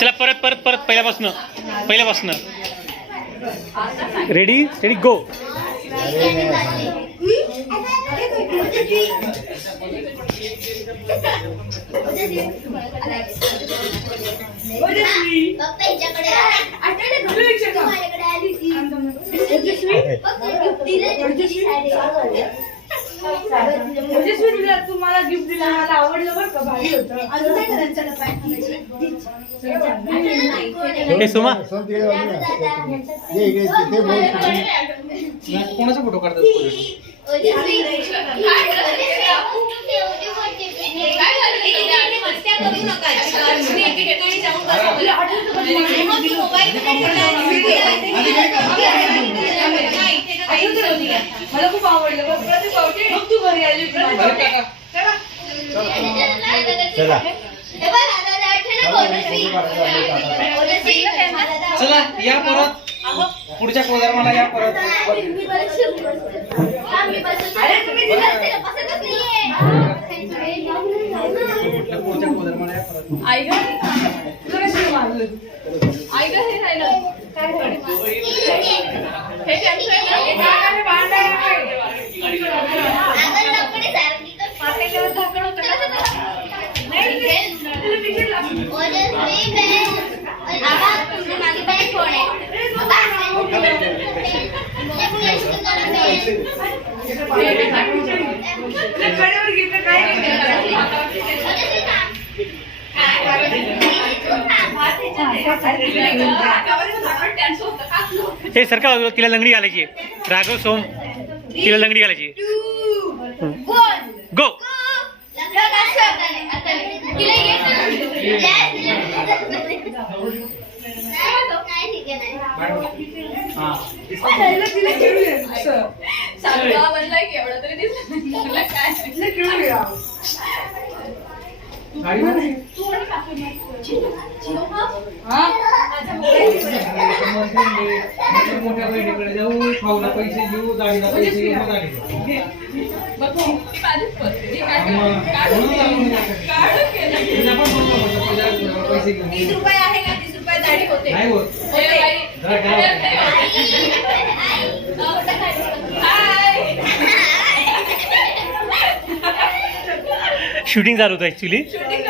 चला परत परत परत पहिल्यापासून पहिल्यापासून रेडी रेडी गो. तुम्हाला गिफ्ट दिला मला आवडलं बरं का भारी होतं. सुमा कोणाचा फोटो काढतात? मला खूप आवडलं. तू घरी आली चला या परत पुढच्या कोदारमाला या परत. पुढच्या कोदारमाला या परत. आई ग आई ग हे राहिलं काय हे सरका तिला लंगडी घालायची. राघव सोम तिला लंगडी घालायची. गो. मोठ्या बहिणीकडे जाऊ, खाऊला पैसे देऊ, दाढीला पैसे देऊ, पैसे घेऊन 30 रुपये आहे ना. 30 रुपये दाढी होते नाही होत. शूटिंग चालू होतं ऍक्च्युली.